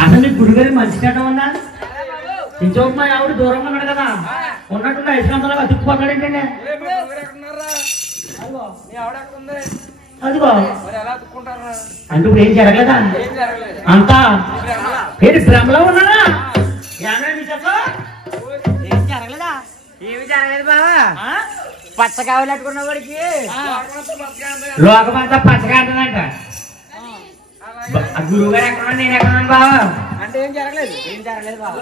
అసలు గురుగారి మంచి కట్టం ఉందా ఇంచోపు మా ఆవిడ దూరంగా ఉన్నాడు కదా ఉన్నట్టుండి ఐశ్వంతలా అతుక్కుపోతాడు ఏంటండి అదిగో అంటే ఏం జరగలేదా అంతా ఏంటి భ్రమలో ఉన్నాడా ఏం జరగలేదా ఏమి జరగలేదు బావా పచ్చ కావాలి అట్టుకున్న వాడికి లోకమంతా పచ్చగా అంటుందంట గురువు గారు ఎక్కడ నేను ఎక్కడ బావా అంటే ఏం జరగలేదు బాబా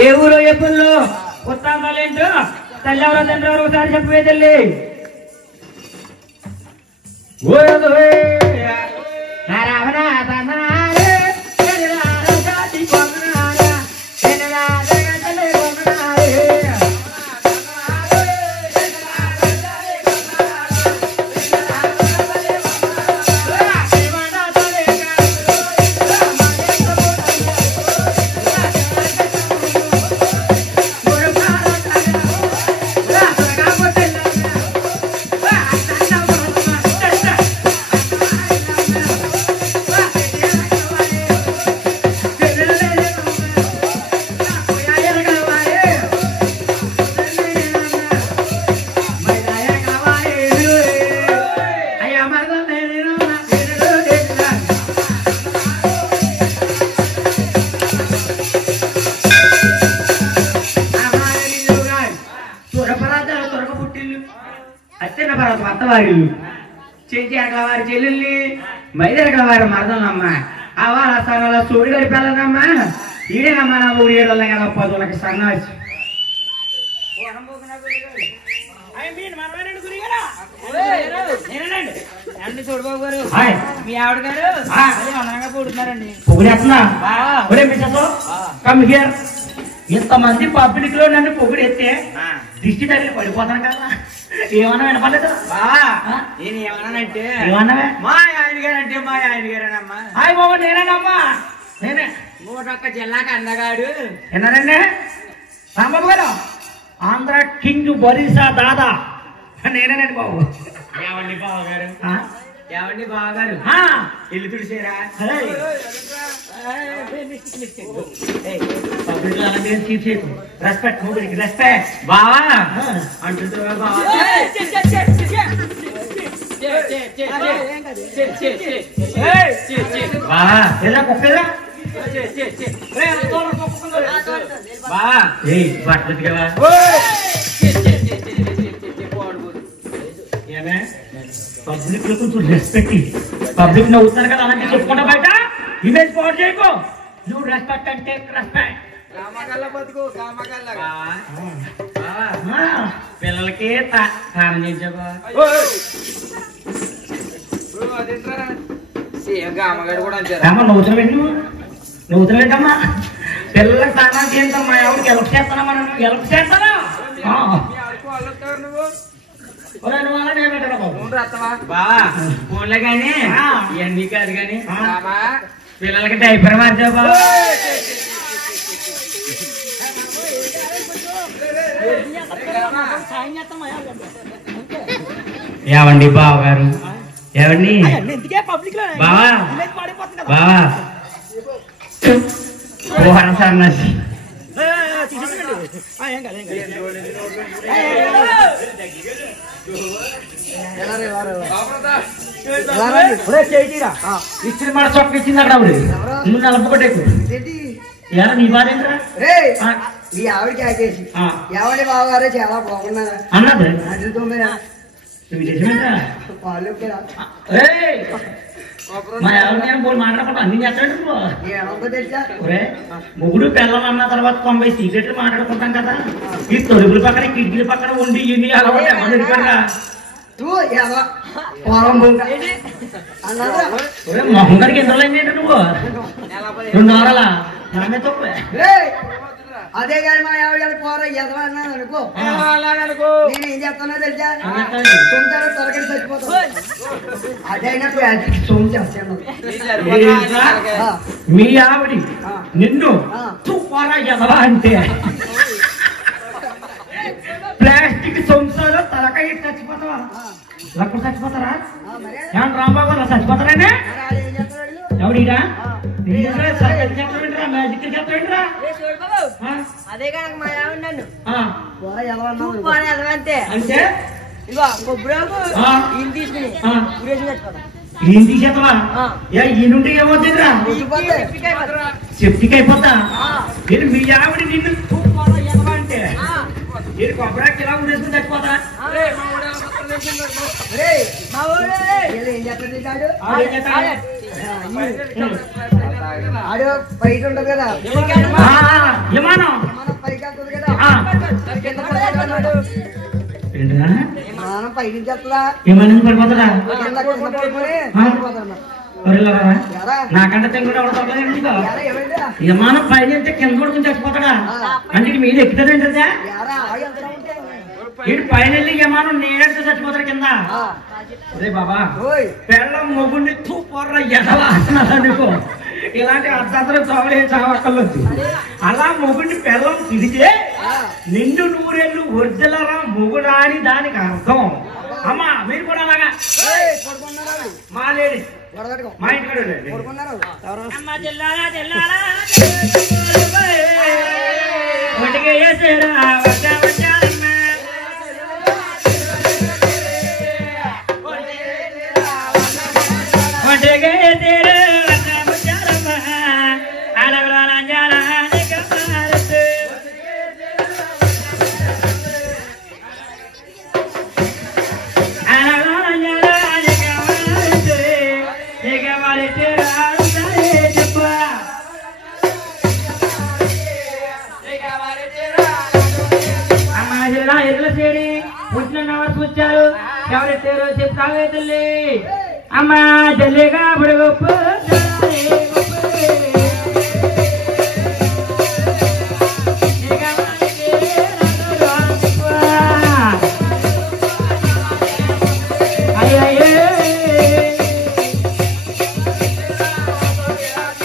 ఏ ఊరో ఎప్పుల్లో ఉత్తాంతాలేంటో తల్లి ఎవరో తండ్రి ఎవరో ఒకసారి చెప్పే తల్లి వారి చెల్లెల్ని మైదరకల వారి మరదలమ్మ ఆ వాళ్ళ స్థానంలో సూడి గడిపెళ్ళదమ్మా ఈడేనమ్మా నా ఊరి ఏళ్ళ కదా పదులకి సన్నాసి చూడబాబు గారు మీ ఆవిడ గారు అనంగా పొడుతున్నారండి ఇంతమంది పబ్లిక్ లో నన్ను పొగిడెత్తే దిష్టి తగిలి పడిపోతాను కదా ఏమన్నా వినపడలేదు నేను ఏమన్నానంటే ఏమన్నా మా ఆయన గారు అంటే మా ఆయన గారేనమ్మా హాయ్ బాబు నేనేనమ్మా నేనే నూటొక్క జిల్లాకి అందగాడు విన్నారండి రాంబాబు గారు ఆంధ్ర కింగ్ బరీసా దాదా నేనేనండి బాబు ఏమండి బావగారు ఏమండి బావగారు ఇల్లు తుడిసేరా రెస్పెక్ట్ మూవీకి రెస్పెక్ట్ బావా అంటుంటావా బావా ఎలా కుక్కలా బట్టలు కదా పబ్లిక్ లో కొంచెం రెస్పెక్ట్ పబ్లిక్ నవ్వుతున్నారు కదా అలాంటి చెప్పుకుంటా బయట ఇమేజ్ పాడు చేయకు నువ్వు రెస్పెక్ట్ అంటే రెస్పెక్ట్ పిల్లలకి స్నానం చేయించాబా నవ్వుతున్నా ఏంటమ్మా పిల్లలకి స్నానం చేయించమ్మా ఎవరికి ఎలక్ చేస్తానా మనం ఎలక్ చేస్తానా ఫోన్లే గానీ ఇవన్నీ కాదు కానీ పిల్లలకి డైపర్ మార్చాబా ఏవండి బావగారు ఏవండి బావా బావా ఓహన సన్నాసి ఇచ్చిన మాట చొక్క ఇచ్చింది అక్కడ ఆవిడ నువ్వు నలపకొట్టేకు ఎలా నీ బాధ ఏంట్రా ఈ ఆవిడకి ఆకేసి ఎవరి బావగారు చాలా బాగున్నారు అన్నది మా ఎవరు నేను పోయి మాట్లాడకుండా అన్ని చేస్తాడు మొగుడు పిల్లలు అన్న తర్వాత 90 సీక్రెట్లు మాట్లాడుకుంటాం కదా ఈ తొలుగుల పక్కన కిటికీల పక్కన ఉండి ఇన్ని అలవాటు మొహం గారికి ఎంత ఏంటంటే నువ్వు 2 వారాలా నామే తప్ప అదే కానీ మా ఆవిడ పోరా ఎదవా అన్నాను అనుకో నేను ఏం చెప్తానో తెలుసా సొంతాను తొలగడి చచ్చిపోతాను అదైనా సొంత చేస్తాను మీ ఆవిడ నిన్ను పోరా ఎదవా అంటే ప్లాస్టిక్ సొంతాలో తలకాయ చచ్చిపోతావా లక్కుడు చచ్చిపోతారా ఏమన్నా రాంబాబు గారు చచ్చిపోతారానే ఎవడిరా మ్యాజిక్ చెప్తారా అదే కనుక మా ఆవిడ నన్ను అంటే ఇగో కొబ్బరాకు ఈయన తీసుకుని ఈయన తీసేతవా ఈయనుంటే ఏమవుతుందిరా సెప్టిక్ అయిపోతా నేను మీ ఆవిడ నిన్ను అంటే నేను కొబ్బరాకి ఇలా ఉండేసుకుని చచ్చిపోతా ఆడు బయట ఉండదు కదా విమానం పైకి వస్తుంది కదా పైకి వస్తుందా విమానం పడిపోతుందా పడిపోతాడు నాకంటే తెంగుడు విమానం పైన వెళ్తే కింద కొడుకుని చచ్చిపోతాడా అంటే మీద ఎక్కుతుందంటే ఇటు పైన వెళ్ళి విమానం నేడుతూ చచ్చిపోతాడు కింద అదే బాబా పెళ్ళం మొగుడిని తూపర్ర ఎదవా అన్నాడు ఇలాంటి అర్థాంతరం చోవలే చావక్కర్లేదు అలా మొగుడిని పెళ్ళం తిరిగే నిండు నూరేళ్ళు వద్దలరా మొగుడా అని దానికి అర్థం అమ్మా మీరు కూడా అలాగా మా లేడీ మా ఇంటి వచ్చారు ఎవరెట్టారో చెప్తావే తల్లి అమ్మా జల్లిగా బుడగొప్ప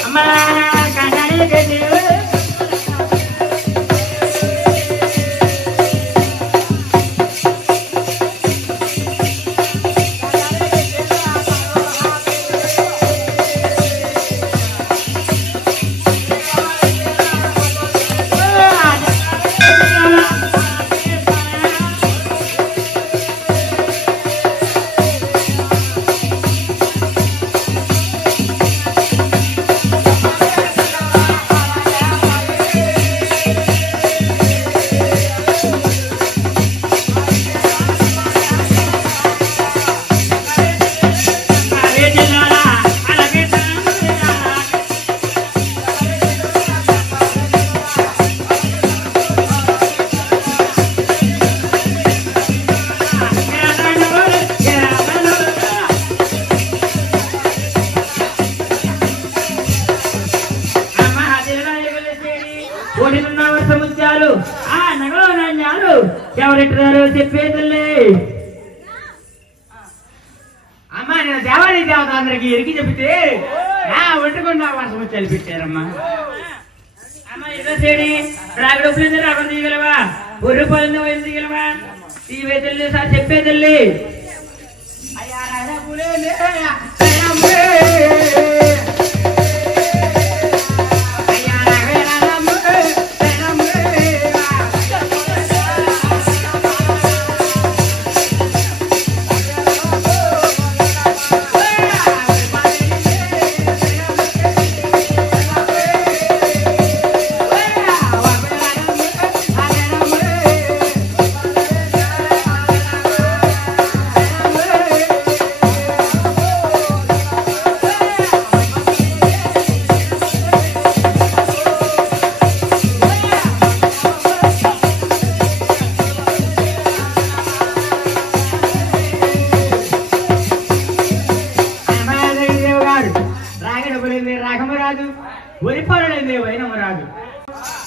అమ్మా ఎవరెట్టారో చెప్పేదల్లే అమ్మా నేను దేవాలయ దేవత అందరికి ఎరికి చెప్తే వండుకున్న వర్షం చలి పెట్టారమ్మా అమ్మ ఏదో చేడి రాగడొప్పులు రాగం తీయగలవా ఒర్రు పొలంలో ఏం తీయగలవా తీవేదల్లి సార్ చెప్పేదల్లి అయ్యా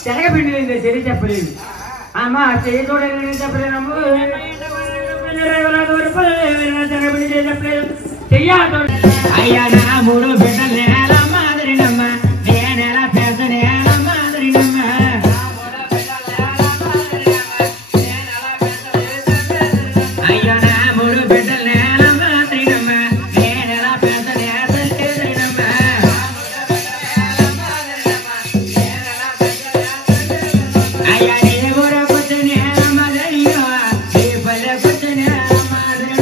తెగపిండి తెలియ చెప్పలేదు అమ్మ చెయ్యి చూడని చెప్పలేనమ్మ తెగపిండి చెప్పలేదు చెయ్యాలి అయ్యా నా 3 బిడ్డలు నేల మాదిరినమ్మ నేనెలా పెద్ద నేల మాదిరినమ్మ అయ్యా నా 3 బిడ్డలు నేల మాదిరినమ్మ నేనెలా పెద్ద నేతమ్మ అయ్యా నీ కూడా కొంచెం నేల మాదిరియో ఈ పల్లె కొంచెం నేల మాదిరి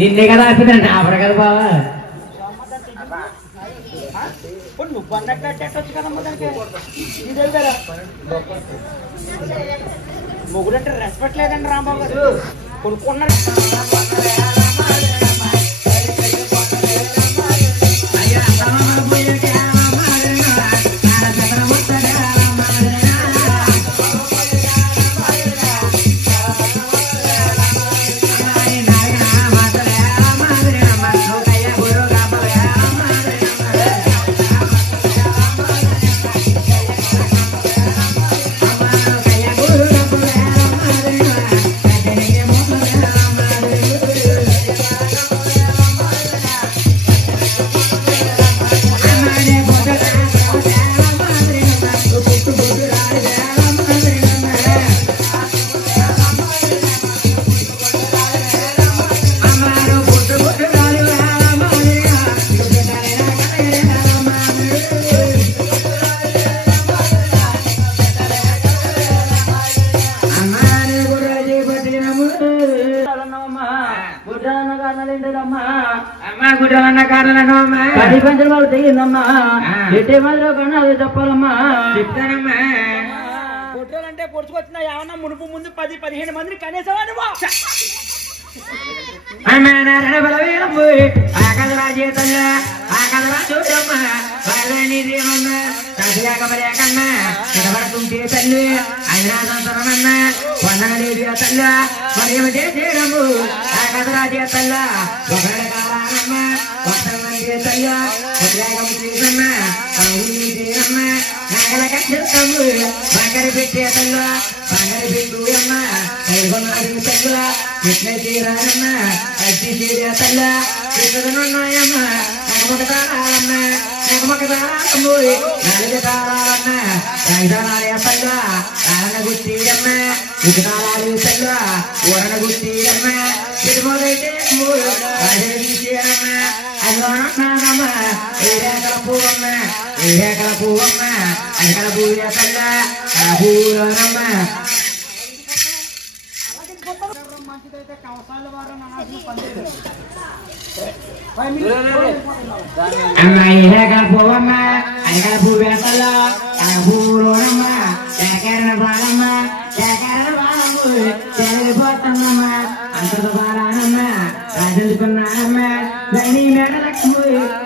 నిన్నే కదా ఆపిదండి ఆవిడ కదా బావా నువ్వు అన్నట్టు కదమ్మా దానికి మొగుడంటే రెస్పెక్ట్ లేదండి రాంబాబు గారు కొనుక్కున్నారు పది పంచలు వాళ్ళు తెగిందమ్మా ఎట్టే మాత్రం కన్నా అది చెప్పాలమ్మా చెప్తానమ్మా ఫోటోలంటే పొడుచుకొచ్చినా ఏమన్నా మునుపు ముందు 10-15 మందిని కనీసం తల్లి ఐరాసంతరమన్న వందనదేవి తల్ల మరేమిటే చేయడము ఆ కథరాజే తల్ల ఒకరి కాలానమ్మ వస్తమంది తల్ల ఉద్రేగం చేసమ్మ చేయమ్మ నగల కట్టమ్మ బంగారు పెట్టే తల్ల బంగారు పెట్టుయమ్మ ఐగొన్నది తల్ల ఎట్ల తీరాలమ్మ అట్టి చేరే తల్ల ఇద్దరున్నాయమ్మ నగమక తాళాలమ్మ నగమక తాళమ్మ నాలుగు తాళాలమ్మ రాజధానాలయ తల్ల ఆరణ గుర్తీయమ్మ ఉచితాలు తల్ల ఊరణ గుర్తీయమ్మ తిరుమలైతే రాజీయమ్మ అన్నమ్మ ఏరేకల పువ్వమ్మ అక్కడ పూజ తల్ల పూలమ్మ అమ్మ ఏరేకల పువ్వమ్మ అక్కడ పూజ తల్ల పూలమ్మ ఏకరణ బాలమ్మ పోతమ్మమ్మ అంతటి బాలానమ్మ రాజుకున్నానమ్మ దని మేడలక్ష్మ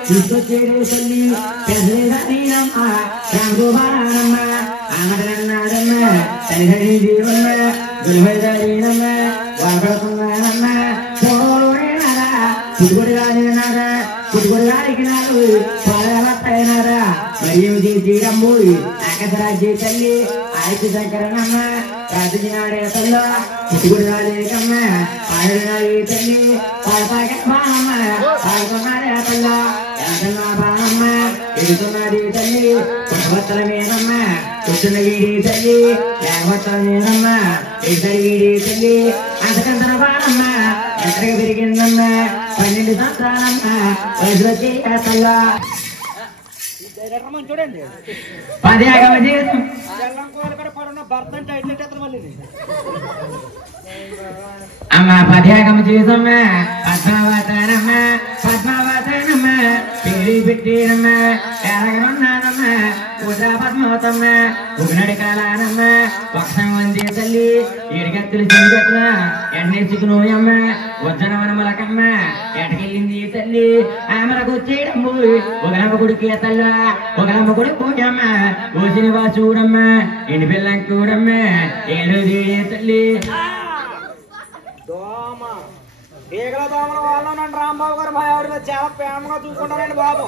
తీసుకొచ్చేడు తల్లి పెద్దమ్మ రంగు బాలానమ్మ ఆమడన్నాడమ్మ తల్లి జీవమ్మ గురువైదమ్మ మరియు చేరమ్ము ఆకసరాజ్య తల్లి ఆయుష శంకరనమ్మ రాజునాడే తల్లో ఇటుగుడు రాలేకమ్మ ఆయుడు తల్లి పాడతాకమ్మ పాడుతున్నాడే తల్లో బాణమ్మ ఎడుతున్నది తల్లి పుష్పత్తల మీదమ్మ కూర్చున్న వీడి తల్లి లేకపోతల మీదమ్మ ఇద్దరి వీడి తల్లి అంతకంతన బాణమ్మ ఎక్కడికి పెరిగిందమ్మ 12 సంవత్సరాలమ్మ వయసులో చేస్తల్లా చూడండి 10 జీవితం భర్త అంటే అమ్మ 10 జీవితమ్మ పద్మావతానమ్మ పద్మావతానమ్మ పేరు పెట్టినమ్మ ఎరగనున్నానమ్మ ఉద్రా పద్మావతమ్మ ఉగ్నడి కాలానమ్మ పక్షం వందే తల్లి ఏడుగత్తులు చెడుగట్ల ఎన్నేసుకునోయమ్మ వజ్రవనములకమ్మ ఎటకెళ్ళింది తల్లి ఆమెలకు వచ్చేయడమ్ము ఒకనమ్మ కొడుకే తల్ల ఒకనమ్మ కొడుకోయమ్మ ఓసిన వాసూడమ్మ ఎండి పిల్లం కూడమ్మ ఏడు తల్లి దోమ ఈగల దోమల వల్ల నన్ను రాంబాబు గారు మా ఆవిడ మీద చాలా ప్రేమగా చూసుకుంటారండి బాబు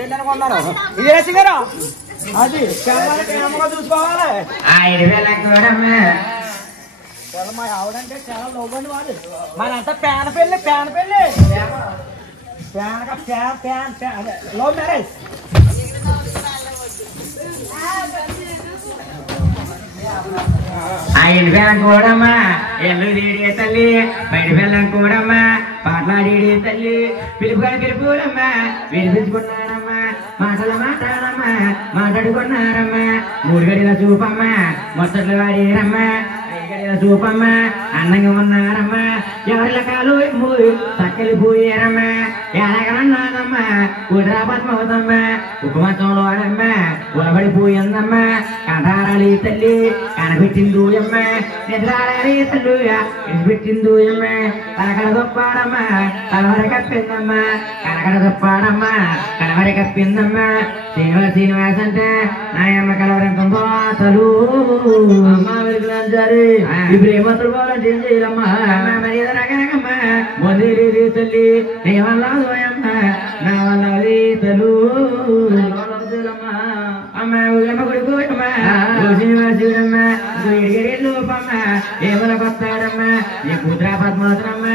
ఏంటనుకున్నారు ఇదేసి గారు అది చాలా ప్రేమగా చూసుకోవాలి 5,000 కూడమ్మ మా ఆవిడంటే చాలా లోబండి వాడు మనంతా ప్యాన పెళ్ళి లవ్ మ్యారేజ్ ఆయన బెల్లం కూడమ్మా ఎల్లు తీడి తల్లి బయట బెల్లం కూడమ్మా పాటలాడి తల్లి పిలుపుగాని పిలుపులమ్మా వినిపించుకున్నారమ్మా మాటలమ్మా మాట్లాడుకున్నారమ్మా 3 గడిల చూపమ్మా మొత్తట్లు వాడిరమ్మా 5 గడిల చూపమ్మా అందంగా ఉన్నారమ్మా ఎవరి కాలు చక్కలు పోయారమ్మా ఎలాగన్నానమ్మా కుడ్రా పద్మవుతమ్మా ఉపమతంలో ఆడమ్మా ఉలబడిపోయిందమ్మా కంఠారాలి తల్లి కనబెట్టిందూయమ్మ నిద్రాలి తల్లు ఇడిపెట్టిందూయమ్మ కనకడ దొప్పాడమ్మా కలవరి కప్పిందమ్మా కనకడ దొప్పాడమ్మా కలవరి కప్పిందమ్మా శ్రీనివాస్ అంటే నాయమ్మ కలవరింతో తలు అమ్మ వెలుగులంజారు ఇప్పుడు ఏమంటారు బాలంటే ఏం చేయాలమ్మా మరి రకరకమ్మా మొదలు తల్లి నీ వల్ల దోయమ్మ నా వల్ల తలు అమ్మ ఊరమ్మ కొడుకోయమ్మ శ్రీనివాసుడమ్మ లోపమ్మ ఏమల కొత్తాడమ్మ నీ కూతురా పద్మావతమ్మ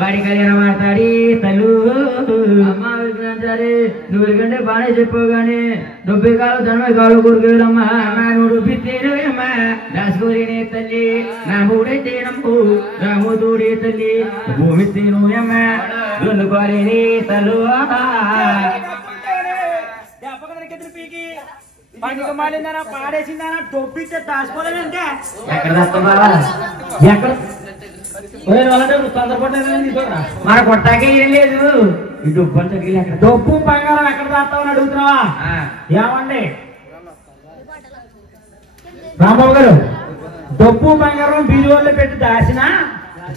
వాడి కళ్యాణం మాట్లాడి తల్లు అమ్మ విగ్రహించాలి నువ్వు కంటే బాగానే చెప్పావు గాని 90 కాలు 90 కాలు కొడుకులమ్మ నువ్వు పిత్తేనమ్మ దాసుకోలేనే తల్లి నా మూడైతేనమ్ము నా మూతోడే తల్లి భూమి తినుయమ్మ దున్నుకోలేని తల్లు పండుగ మాలిందనా పాడేసిందనా టొప్పిస్తే దాచుకోలేదంటే ఎక్కడ దాస్తాం బాబా ఎక్కడ మన కొట్టాకే ఏం లేదు ఈ డబ్బు అంతా ఎక్కడ డబ్బు బంగారం ఎక్కడ దాస్తామని అడుగుతున్నావా ఏమండి రాంబాబు గారు డబ్బు బంగారం బీరువాల్లో పెట్టి దాచిన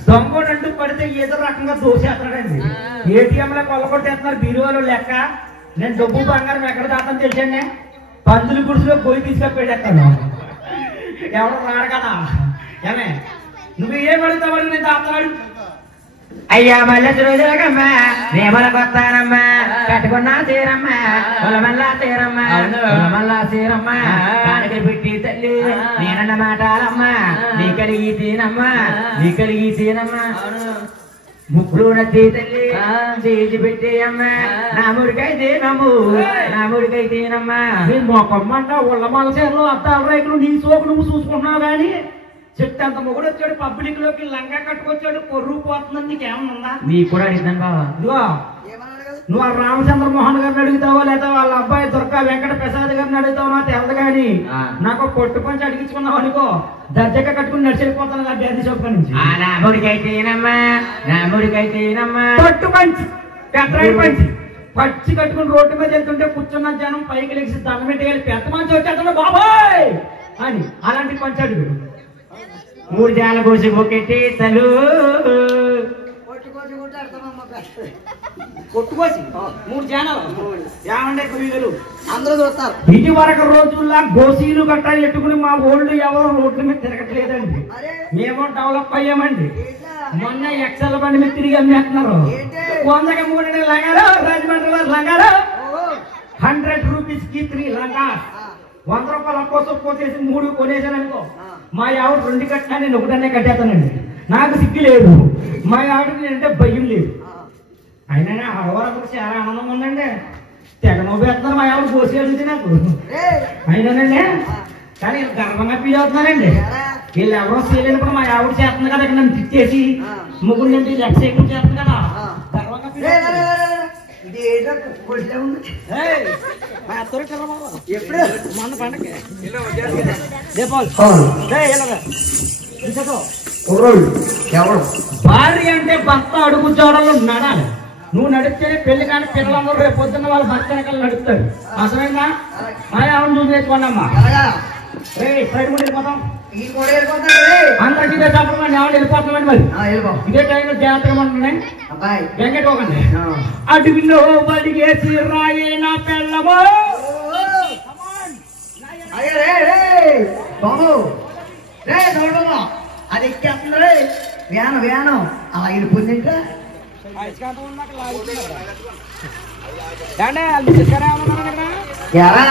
దొంగోడంటూ పడితే ఏదో రకంగా దోసేస్తున్నాడండి ఏటీఎంలో కొల్లగొట్టేస్తున్నారు బీరువాలో లెక్క నేను డబ్బు బంగారం ఎక్కడ దాస్తాను తెలిసండి పందుల గుడిసెలో పోయి తీసుకెళ్ళాను ఎవరు రాడు కదా ఏమే నువ్వు ఏం అడుగుతావు నేను దాస్తాడు అయ్యా మళ్ళీ రోజులకమ్మా రేమల కొత్తానమ్మా కట్టుకున్నా తీరమ్మా పొలమల్లా తీరమ్మా పొలమల్లా తీరమ్మా కానుకలు పెట్టి తల్లి నేనన్న మాటాలమ్మా నీ కలిగి తీనమ్మా ముక్కులు నచ్చి తల్లి చేసి పెట్టి అమ్మ నా ముడికైతేనమ్మా నేను మొక్కమ్మంటా ఉళ్ళమాల చీరలు అద్దాల రైకులు నీ సోపు నువ్వు చూసుకుంటున్నావు కానీ చెట్టు అంత మొగుడు వచ్చాడు పబ్లిక్ లోకి లంగా కట్టుకొచ్చాడు పొర్రు పోతుందని నీకేమన్నా నీకు కూడా అడిగిందని బాబా నువ్వు ఆ రామచంద్ర మోహన్ గారిని అడుగుతావో లేదా వాళ్ళ అబ్బాయి దుర్గా వెంకట ప్రసాద్ గారిని అడుగుతావో నాకు తెలదు కానీ నాకు పొట్టు పంచి అడిగించుకున్నావు అనుకో దర్జగా కట్టుకుని నడిచిపోతాను నా బ్యాధి చౌక నుంచి పొట్టు పంచి పెద్దరాడి పంచి పచ్చి కట్టుకుని రోడ్డు మీద వెళ్తుంటే కూర్చున్న జనం పైకి లెగిసి దండం పెట్టి పెద్ద మంచి వచ్చేస్తాడు బాబాయ్ అని అలాంటి పంచి అడుగు 3 జాల కోసి పొక్కెట్టి తలు కొట్టుకోసి 3 జానాలు ఏమండే కులీలు అందరూ చూస్తారు ఇది వరకు రోజుల్లో గోసీలు గట్టా ఎట్టుకుని మా ఓళ్ళు ఎవరు రోడ్ల మీద తిరగట్లేదండి మేము డెవలప్ అయ్యామండి మొన్న ఎక్సెల్ బండి మీద తిరిగి అమ్మేస్తున్నారు 100కి 3 లంగారు రాజమండ్రిలో లంగారు 100 రూపీస్ కి 3 లంగాస్ 100 రూపాయల కోసం పోసేసి 3 కొనేసాను అనుకో మా ఆవిడ 2 కట్టినా నేను ఒకటనే కట్టేస్తానండి. నాకు సిగ్గు లేదు, మా ఆవిడకి నేనంటే భయం లేదు. అయినా ఆడవాళ్ళకు చాలా ఆనందంగా ఉందండి. తెగ నవ్వేస్తున్నారు మా ఆవిడ పోసి అడిగితే నాకు అయినానండి. కానీ గర్వంగా ఫీల్ అవుతున్నానండి. వీళ్ళు ఎవరో చేయలేనప్పుడు మా ఆవిడ చేస్తుంది కదా, ఇక్కడ నన్ను తిట్టేసి ముగ్గురు నుండి లెఫ్ట్ సైడ్ చేస్తుంది కదా, గర్వంగా ఫీల్ మొన్న పండగ భార్య అంటే భర్త అడుగు చూడాలి నడాలి. నువ్వు నడిస్తేనే పెళ్లి కానీ పిల్లలందరూ రేపు పొద్దున్న వాళ్ళ భర్త వెనకాల నడుపుతారు. అసలైందా మా ఆవిడ చూసి నేర్చుకోండి అమ్మా. సైడ్ కూడా వెళ్ళిపోతాం అందరికి ఇదే చెప్పడం ఆవిడ వెళ్ళిపోతామండి. మరి ఇదే టైంలో జాగ్రత్తగా ఉంటున్నాయి వెంకటోకండి. అడుగులో బడిగేసి రాయే నా పెళ్ళమో బాబు రే చూడమ్మా అది ఎక్కేస్తుంది వ్యానం వ్యానం అలా వెళ్ళిపోయిందంటే ఎలా